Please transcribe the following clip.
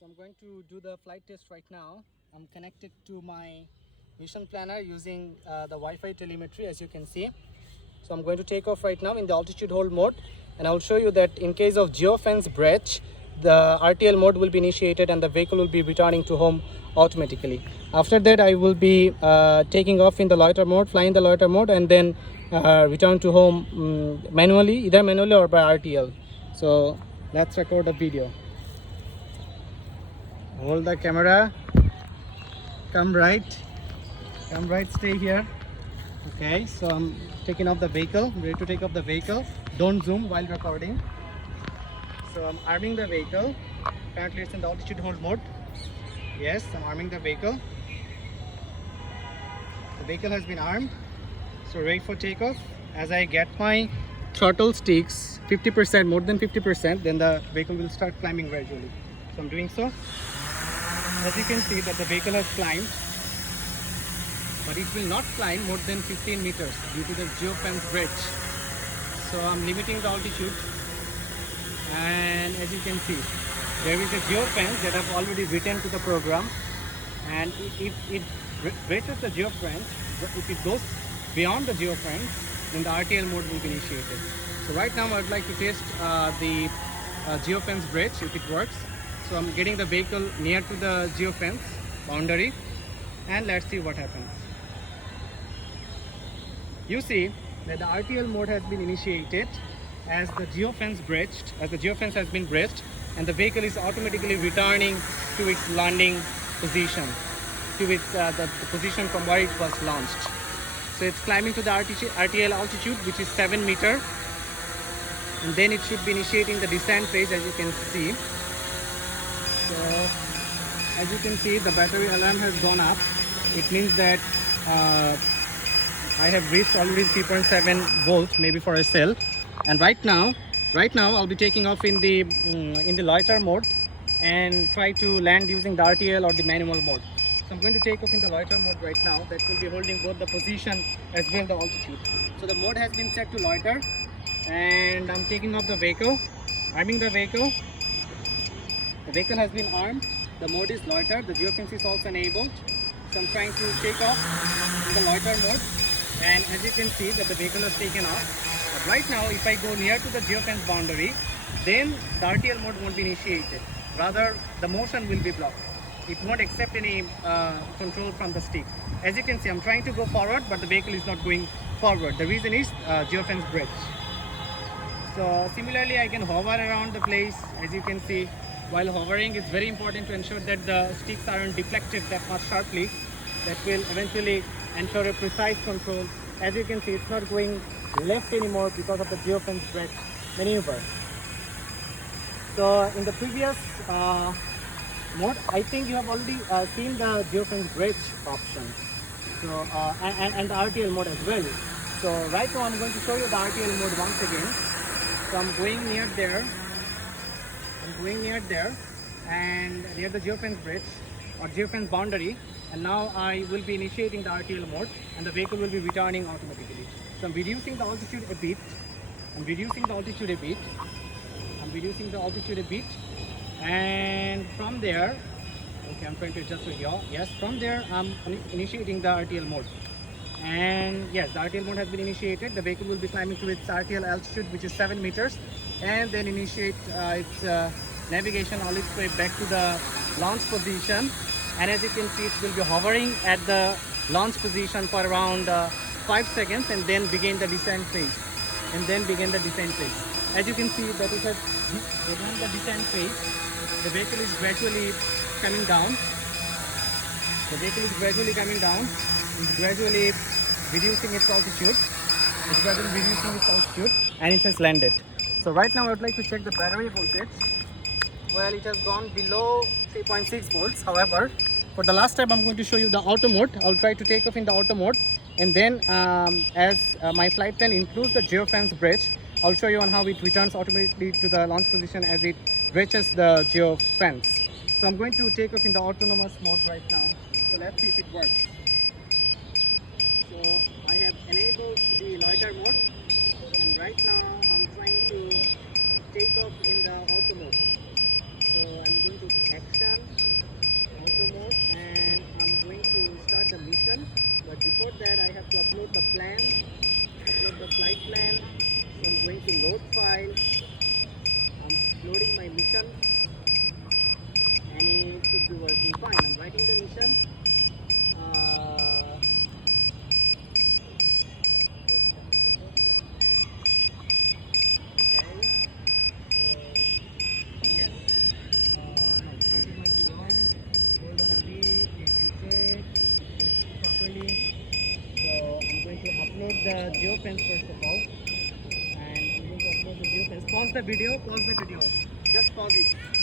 So I'm going to do the flight test right now. I'm connected to my mission planner using the Wi-Fi telemetry, as you can see. So I'm going to take off right now in the altitude hold mode, and I'll show you that in case of geofence breach, the RTL mode will be initiated and the vehicle will be returning to home automatically. After that, I will be taking off in the loiter mode, flying the loiter mode, and then return to home manually, either manually or by RTL. So let's record the video. Hold the camera, come right, stay here. Okay, so I'm taking off the vehicle, ready to take off the vehicle. Don't zoom while recording. So I'm arming the vehicle. Currently it's in the altitude hold mode. Yes, I'm arming the vehicle. The vehicle has been armed. So ready for takeoff. As I get my throttle sticks 50%, more than 50%, then the vehicle will start climbing gradually. So I'm doing so. As you can see that the vehicle has climbed, but it will not climb more than 15 meters due to the geofence bridge. So I'm limiting the altitude, and as you can see, there is a geofence that I've already written to the program, and if it breaches the geofence, if it goes beyond the geofence, then the RTL mode will be initiated. So right now I would like to test the geofence bridge, if it works. So I'm getting the vehicle near to the geofence boundary, and let's see what happens. You see that the RTL mode has been initiated as the geofence has been breached, and the vehicle is automatically returning to its landing position, to its the position from where it was launched. So it's climbing to the RTL altitude, which is 7 meters, and then it should be initiating the descent phase, as you can see. So as you can see, the battery alarm has gone up. It means that I have reached already 3.7 volts, maybe for a cell. And right now I'll be taking off in the loiter mode and try to land using the RTL or the manual mode. So I'm going to take off in the loiter mode right now. That will be holding both the position as well as the altitude. So the mode has been set to loiter, and I'm taking off the vehicle, arming the vehicle. The vehicle has been armed. The mode is loiter. The geofence is also enabled. So I'm trying to take off in the loiter mode, and as you can see that the vehicle has taken off. But right now, if I go near to the geofence boundary, then the RTL mode won't be initiated. Rather, the motion will be blocked. It won't accept any control from the stick. As you can see, I'm trying to go forward, but the vehicle is not going forward. The reason is geofence bridge. So similarly, I can hover around the place. As you can see, while hovering, it's very important to ensure that the sticks aren't deflected that much sharply. That will eventually ensure a precise control. As you can see, it's not going left anymore because of the geofence bridge maneuver. So in the previous mode, I think you have already seen the geofence bridge option. So and the RTL mode as well. So right now I'm going to show you the RTL mode once again. So I'm going near there. And near the geofence bridge or geofence boundary, and now I will be initiating the RTL mode, and the vehicle will be returning automatically. So I'm reducing the altitude a bit. And from there, okay, I'm trying to adjust to here. Yes, from there I'm initiating the RTL mode. And yes, the RTL mode has been initiated. The vehicle will be climbing to its RTL altitude, which is 7 meters, and then initiate its navigation all its way back to the launch position. And as you can see, it will be hovering at the launch position for around 5 seconds, and then begin the descent phase. As you can see that it has begun the descent phase. The vehicle is gradually coming down. It's gradually reducing its altitude. And it has landed. So right now I would like to check the battery voltage. Well, it has gone below 3.6 volts. However, for the last time I'm going to show you the auto mode. I'll try to take off in the auto mode, and then as my flight plan includes the geofence bridge, I'll show you on how it returns automatically to the launch position as it breaches the geofence. So I'm going to take off in the autonomous mode right now. So let's see if it works. So I have enabled the loiter mode, and right now I'm trying to take off in the auto mode. So I'm going to action, plan, upload the flight plan. So I'm going to load file. I'm loading my mission, and it should be working fine. I'm writing the mission. Upload the geofence first of all, and I'm going to upload the geofence. Pause the video, just pause it.